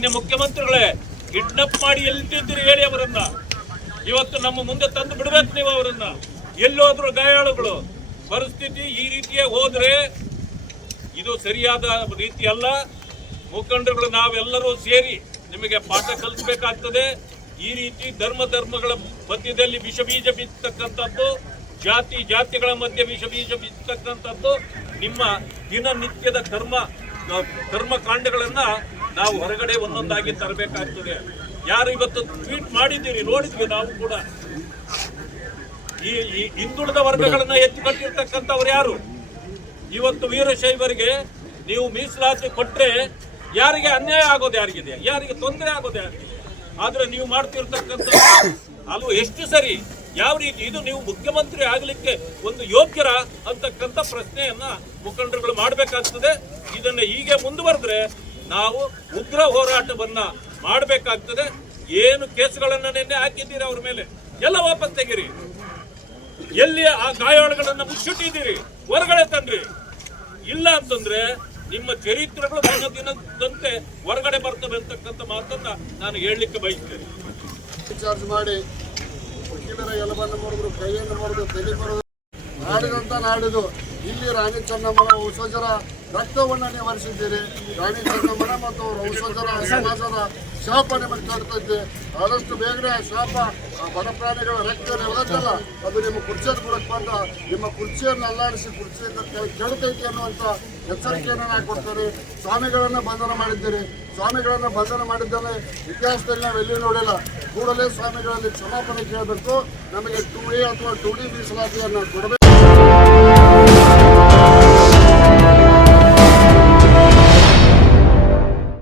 ಮಾನ್ಯ ಮುಖ್ಯಮಂತ್ರಿಗಳೇ, ಕಿಡ್ನಾಪ್ ಮಾಡಿ ಎಲ್ಲಿದ್ದೀರಿ ಹೇಳಿ ಅವರನ್ನ. ಇವತ್ತು ನಮ್ಮ ಮುಂದೆ ತಂದು ಬಿಡ್ಬೇಕು ನೀವು ಅವರನ್ನ. ಎಲ್ಲೋದ್ರು ಗಾಯಾಳುಗಳು. ಪರಿಸ್ಥಿತಿ ಈ ರೀತಿಯೇ ಹೋದ್ರೆ ಇದು ಸರಿಯಾದ ರೀತಿ ಅಲ್ಲ. ಮುಖಂಡರುಗಳು ನಾವೆಲ್ಲರೂ ಸೇರಿ ನಿಮಗೆ ಪಾಠ ಕಲಿಸಬೇಕಾಗ್ತದೆ. ಈ ರೀತಿ ಧರ್ಮಗಳ ಮಧ್ಯದಲ್ಲಿ ವಿಷ ಬೀಜ ಬಿತ್ತಕ್ಕಂಥದ್ದು, ಜಾತಿಗಳ ಮಧ್ಯೆ ವಿಷ ಬೀಜ ಬಿತ್ತಕ್ಕಂಥದ್ದು ನಿಮ್ಮ ದಿನನಿತ್ಯದ ಕರ್ಮಕಾಂಡಗಳನ್ನ ನಾವು ಹೊರಗಡೆ ಒಂದೊಂದಾಗಿ ತರಬೇಕಾಗ್ತದೆ. ಯಾರು ಇವತ್ತು ಟ್ವೀಟ್ ಮಾಡಿದ್ದೀರಿ ನೋಡಿದ್ವಿ ನಾವು ಕೂಡ. ಈ ಹಿಂದುಳಿದ ವರ್ಗಗಳನ್ನ ಎತ್ತಿಕಟ್ಟಿರ್ತಕ್ಕಂಥವ್ರು ಯಾರು? ಇವತ್ತು ವೀರಶೈವರಿಗೆ ನೀವು ಮೀಸಲಾತಿ ಕೊಟ್ರೆ ಯಾರಿಗೆ ಅನ್ಯಾಯ ಆಗೋದು ಯಾರಿಗಿದೆ? ಯಾರಿಗೆ ತೊಂದರೆ ಆಗೋದು ಯಾರಿಗೆ? ಆದ್ರೆ ನೀವು ಮಾಡ್ತಿರ್ತಕ್ಕಂಥ ಅಲ್ವ ಎಷ್ಟು ಸರಿ? ಯಾವ ರೀತಿ ಇದು? ನೀವು ಮುಖ್ಯಮಂತ್ರಿ ಆಗ್ಲಿಕ್ಕೆ ಒಂದು ಯೋಗ್ಯರ ಅಂತಕ್ಕಂಥ ಪ್ರಶ್ನೆಯನ್ನ ಮುಖಂಡರುಗಳು ಮಾಡಬೇಕಾಗ್ತದೆ. ಇದನ್ನ ಹೀಗೆ ಮುಂದುವರೆದ್ರೆ ನಾವು ಉಗ್ರ ಹೋರಾಟವನ್ನ ಮಾಡಬೇಕಾಗ್ತದೆ. ಏನು ಕೇಸ್ಗಳನ್ನ ನಿನ್ನೆ ಹಾಕಿದ್ದೀರಿ ಅವ್ರ ಮೇಲೆ ಎಲ್ಲ ವಾಪಸ್ ತೆಗೀರಿ. ಎಲ್ಲಿ ಆ ಗಾಯಾಳುಗಳನ್ನ ಮುಚ್ಚಿಟ್ಟಿದ್ದೀರಿ ಹೊರಗಡೆ ತನ್ರಿ. ಇಲ್ಲ ಅಂತಂದ್ರೆ ನಿಮ್ಮ ಚರಿತ್ರೆಗಳು ದಿನದಂತೆ ಹೊರಗಡೆ ಬರ್ತವೆ ಅಂತಕ್ಕಂಥ ಮಾತನ್ನ ನಾನು ಹೇಳಲಿಕ್ಕೆ ಬಯಸ್ತೇನೆ. ಚಾರ್ಜ್ ಮಾಡಿ ವಕೀಲರ ಎಲಬನ್ನು ಮಾಡಿದ್ರು, ಕೈಯನ್ನು ಮಾಡಿದ್ರು, ತಲೆ ಬರೋದು ನಾಡಿದಂತ ನಾಡಿದು. ಇಲ್ಲಿ ರಾಣಿ ಚೆನ್ನಮ್ಮನ ವಂಶಜರ ರಕ್ತವನ್ನು ನಿವಾರಿಸಿದ್ದೀರಿ. ರಾಣಿ ಚೆನ್ನಮ್ಮನ ಮತ್ತು ಅವರ ವಂಶಜರ ಸಮಾಜದ ಶಾಪ ನಿಮಗೆ ತರ್ತೈತೆ. ಆದಷ್ಟು ಬೇಗನೆ ಆ ಶಾಪ, ಆ ಬಡ ಪ್ರಾಣಿಗಳ ರಕ್ತ ನೆಲದಲ್ಲ, ಅದು ನಿಮ್ಮ ಕುರ್ಚಿಯನ್ನು ಕೊಡಕ್ಕೆ ಬಂದ ನಿಮ್ಮ ಕುರ್ಚಿಯನ್ನು ಅಲ್ಲಾಡಿಸಿ ಕುರ್ಚಿಯಿಂದ ಕೆಳತೈತಿ ಅನ್ನುವಂಥ ಎಚ್ಚರಿಕೆಯನ್ನು ನಾನು ಕೊಡ್ತೇನೆ. ಸ್ವಾಮಿಗಳನ್ನು ಬಂಧನ ಮಾಡಿದ್ದೀರಿ. ಸ್ವಾಮಿಗಳನ್ನು ಬಂಧನ ಮಾಡಿದ್ದಾನೆ ಇತಿಹಾಸದಲ್ಲಿ ನಾವು ಎಲ್ಲಿ ನೋಡಿಲ್ಲ. ಕೂಡಲೇ ಸ್ವಾಮಿಗಳಲ್ಲಿ ಕ್ಷಮಾಪಣೆ ಕೇಳಬೇಕು. ನಮಗೆ 2A ಅಥವಾ 2D ಮೀಸಲಾತಿಯನ್ನು ಕೊಡಬೇಕು.